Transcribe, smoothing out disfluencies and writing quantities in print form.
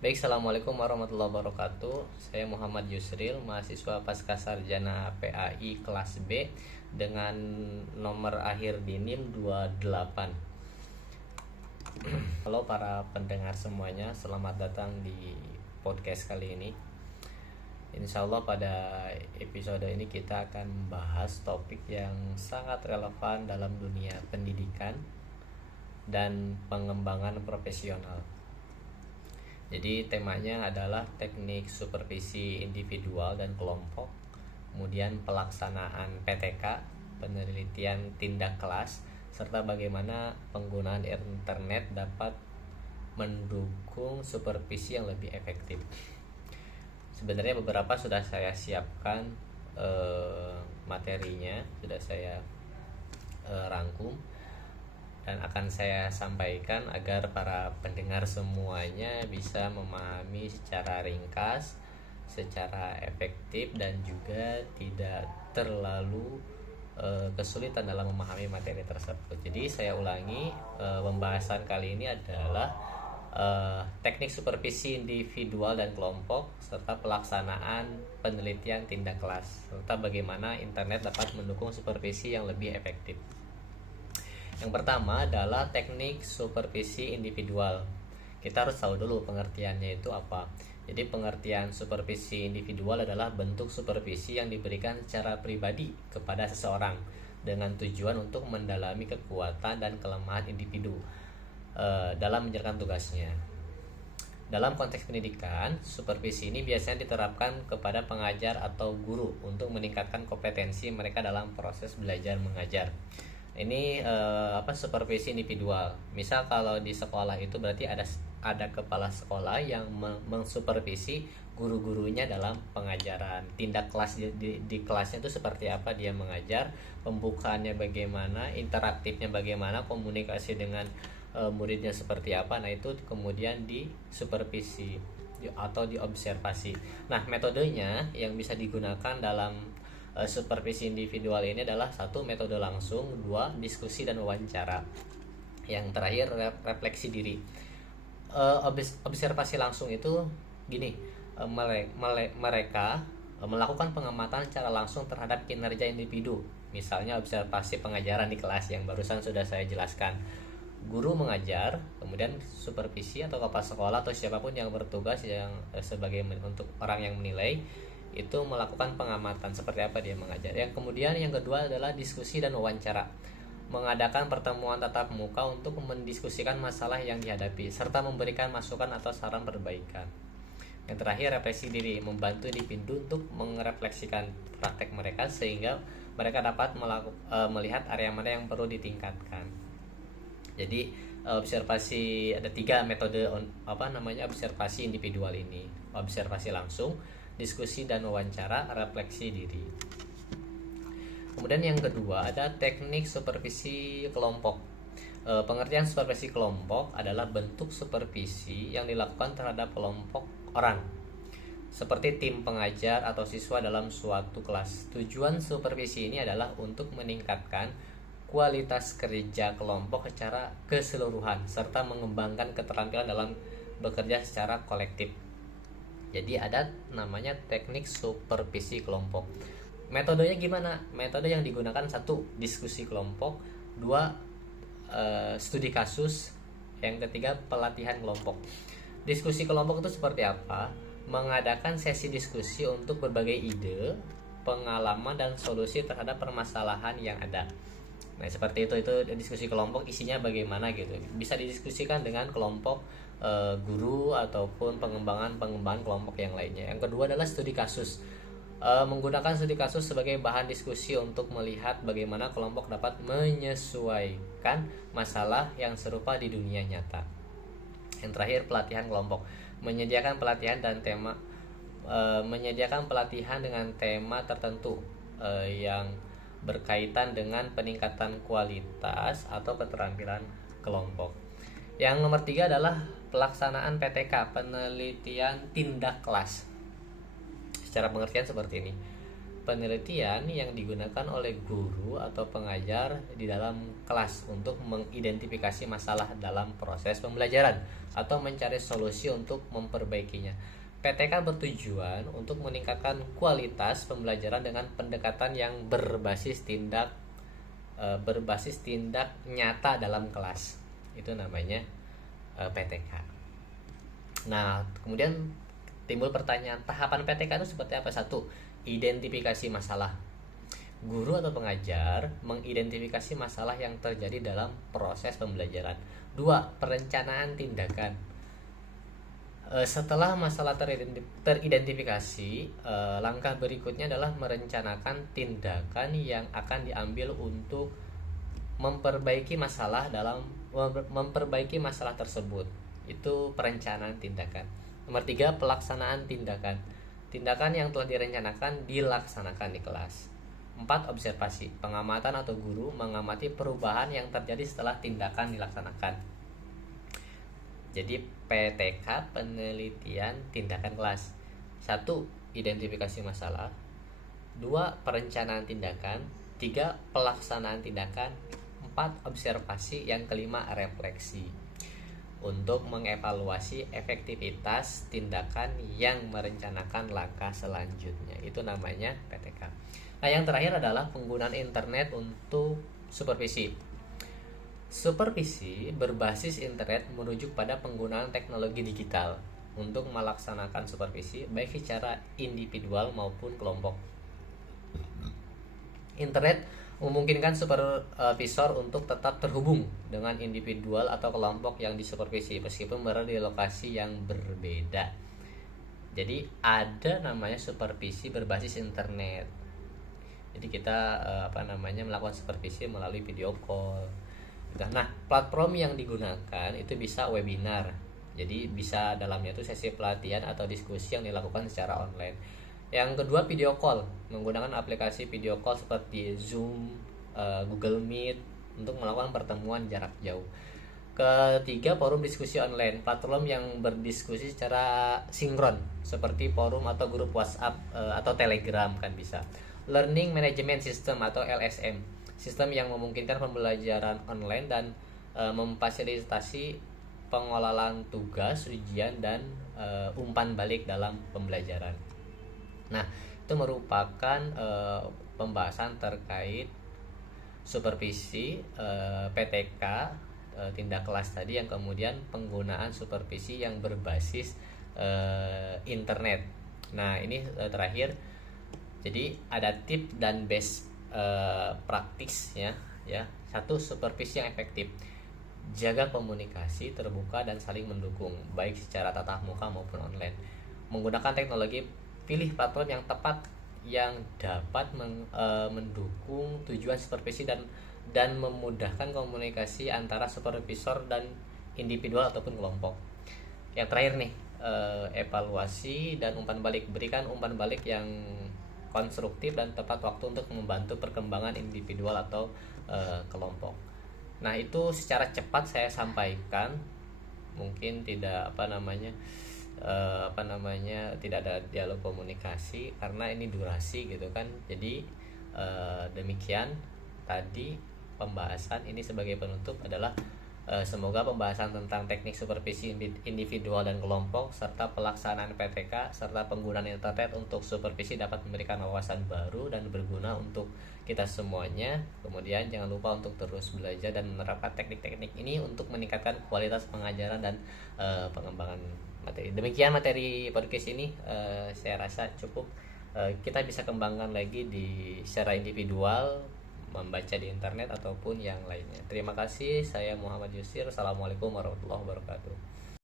Baik, Assalamualaikum warahmatullahi wabarakatuh. Saya Muhammad Yusril, mahasiswa Pasca Sarjana PAI kelas B dengan nomor akhir di NIM 28. Halo para pendengar semuanya, selamat datang di podcast kali ini. Insya Allah pada episode ini kita akan membahas topik yang sangat relevan dalam dunia pendidikan dan pengembangan profesional. Jadi temanya adalah teknik supervisi individual dan kelompok, kemudian pelaksanaan PTK, penelitian tindak kelas, serta bagaimana penggunaan internet dapat mendukung supervisi yang lebih efektif. Sebenarnya beberapa sudah saya siapkan materinya, sudah saya rangkum dan akan saya sampaikan agar para pendengar semuanya bisa memahami secara ringkas, secara efektif dan juga tidak terlalu kesulitan dalam memahami materi tersebut. Jadi saya ulangi, pembahasan kali ini adalah teknik supervisi individual dan kelompok serta pelaksanaan penelitian tindak kelas serta bagaimana internet dapat mendukung supervisi yang lebih efektif. Yang pertama adalah teknik supervisi individual. Kita harus tahu dulu pengertiannya itu apa. Jadi pengertian supervisi individual adalah bentuk supervisi yang diberikan secara pribadi kepada seseorang dengan tujuan untuk mendalami kekuatan dan kelemahan individu dalam menjalankan tugasnya. Dalam konteks pendidikan, supervisi ini biasanya diterapkan kepada pengajar atau guru untuk meningkatkan kompetensi mereka dalam proses belajar mengajar. Ini supervisi individual. Misal kalau di sekolah itu berarti ada kepala sekolah yang mensupervisi guru-gurunya dalam pengajaran. Tindak kelas di kelasnya itu seperti apa dia mengajar, pembukaannya bagaimana, interaktifnya bagaimana, komunikasi dengan muridnya seperti apa. Nah, itu kemudian disupervisi atau diobservasi. Nah, metodenya yang bisa digunakan dalam supervisi individual ini adalah satu, metode langsung, dua, diskusi dan wawancara, yang terakhir refleksi diri. Observasi langsung itu gini, mereka melakukan pengamatan secara langsung terhadap kinerja individu, misalnya observasi pengajaran di kelas yang barusan sudah saya jelaskan. Guru mengajar, kemudian supervisi atau kepala sekolah atau siapapun yang bertugas yang sebagai untuk orang yang menilai itu melakukan pengamatan seperti apa dia mengajar. Yang kemudian yang kedua adalah diskusi dan wawancara, mengadakan pertemuan tatap muka untuk mendiskusikan masalah yang dihadapi serta memberikan masukan atau saran perbaikan. Yang terakhir refleksi diri, membantu individu untuk merefleksikan praktek mereka sehingga mereka dapat melihat area mana yang perlu ditingkatkan. Jadi observasi, ada 3 metode observasi individual ini: observasi langsung, diskusi dan wawancara, refleksi diri. Kemudian yang kedua ada teknik supervisi kelompok. Pengertian supervisi kelompok adalah bentuk supervisi yang dilakukan terhadap kelompok orang seperti tim pengajar atau siswa dalam suatu kelas. Tujuan supervisi ini adalah untuk meningkatkan kualitas kerja kelompok secara keseluruhan serta mengembangkan keterampilan dalam bekerja secara kolektif. Jadi ada namanya teknik supervisi kelompok. Metodenya gimana? Metode yang digunakan satu, diskusi kelompok, dua, studi kasus, yang ketiga pelatihan kelompok. Diskusi kelompok itu seperti apa? Mengadakan sesi diskusi untuk berbagai ide, pengalaman dan solusi terhadap permasalahan yang ada. Nah, seperti itu diskusi kelompok isinya bagaimana gitu. Bisa didiskusikan dengan kelompok guru ataupun pengembangan kelompok yang lainnya. Yang kedua adalah studi kasus. Menggunakan studi kasus sebagai bahan diskusi untuk melihat bagaimana kelompok dapat menyesuaikan masalah yang serupa di dunia nyata. Yang terakhir pelatihan kelompok. Menyediakan pelatihan dengan tema tertentu yang berkaitan dengan peningkatan kualitas atau keterampilan kelompok. Yang nomor 3 adalah pelaksanaan PTK, penelitian tindak kelas. Secara pengertian seperti ini. penelitian yang digunakan oleh guru atau pengajar di dalam kelas untuk mengidentifikasi masalah dalam proses pembelajaran atau mencari solusi untuk memperbaikinya. PTK bertujuan untuk meningkatkan kualitas pembelajaran dengan pendekatan yang berbasis tindak nyata dalam kelas. Itu namanya PTK. Nah, kemudian timbul pertanyaan, tahapan PTK itu seperti apa? 1. Identifikasi masalah. Guru atau pengajar mengidentifikasi masalah yang terjadi dalam proses pembelajaran. 2. Perencanaan tindakan. Setelah masalah teridentifikasi, langkah berikutnya adalah merencanakan tindakan yang akan diambil untuk memperbaiki masalah tersebut. Itu perencanaan tindakan. Nomor 3, pelaksanaan tindakan. Tindakan yang telah direncanakan dilaksanakan di kelas. 4. Observasi. Pengamatan atau guru mengamati perubahan yang terjadi setelah tindakan dilaksanakan. Jadi PTK, penelitian tindakan kelas. 1. Identifikasi masalah. 2. Perencanaan tindakan. 3. Pelaksanaan tindakan. 4. Observasi. Yang kelima, refleksi. Untuk mengevaluasi efektivitas tindakan yang merencanakan langkah selanjutnya. Itu namanya PTK. Nah, yang terakhir adalah penggunaan internet untuk supervisi. Supervisi berbasis internet merujuk pada penggunaan teknologi digital untuk melaksanakan supervisi baik secara individual maupun kelompok. Internet memungkinkan supervisor untuk tetap terhubung dengan individual atau kelompok yang disupervisi meskipun berada di lokasi yang berbeda. Jadi ada namanya supervisi berbasis internet. Jadi kita melakukan supervisi melalui video call. Nah, platform yang digunakan itu bisa webinar. Jadi bisa dalamnya itu sesi pelatihan atau diskusi yang dilakukan secara online. Yang kedua, video call, menggunakan aplikasi video call seperti Zoom, Google Meet untuk melakukan pertemuan jarak jauh. Ketiga, forum diskusi online, platform yang berdiskusi secara sinkron seperti forum atau grup WhatsApp atau Telegram kan bisa. Learning Management System atau LSM, sistem yang memungkinkan pembelajaran online dan memfasilitasi pengelolaan tugas, ujian, dan umpan balik dalam pembelajaran. Nah, itu merupakan pembahasan terkait supervisi PTK tindak kelas tadi, yang kemudian penggunaan supervisi yang berbasis internet. Nah, ini terakhir. Jadi ada tip dan best practice ya. 1. Supervisi yang efektif. Jaga komunikasi terbuka dan saling mendukung baik secara tatap muka maupun online. Menggunakan teknologi, pilih platform yang tepat yang dapat mendukung tujuan supervisi dan memudahkan komunikasi antara supervisor dan individual ataupun kelompok. Yang terakhir nih, evaluasi dan umpan balik. Berikan umpan balik yang konstruktif dan tepat waktu untuk membantu perkembangan individual atau kelompok. Nah, itu secara cepat saya sampaikan. Mungkin tidak tidak ada dialog komunikasi karena ini durasi gitu kan. Jadi demikian tadi pembahasan ini. Sebagai penutup adalah semoga pembahasan tentang teknik supervisi individual dan kelompok serta pelaksanaan PTK serta penggunaan internet untuk supervisi dapat memberikan wawasan baru dan berguna untuk kita semuanya. Kemudian jangan lupa untuk terus belajar dan menerapkan teknik-teknik ini untuk meningkatkan kualitas pengajaran dan pengembangan materi. Demikian materi podcast ini, saya rasa cukup. Kita bisa kembangkan lagi secara individual, membaca di internet ataupun yang lainnya. Terima kasih, saya Muhammad Yusir. Assalamualaikum warahmatullahi wabarakatuh.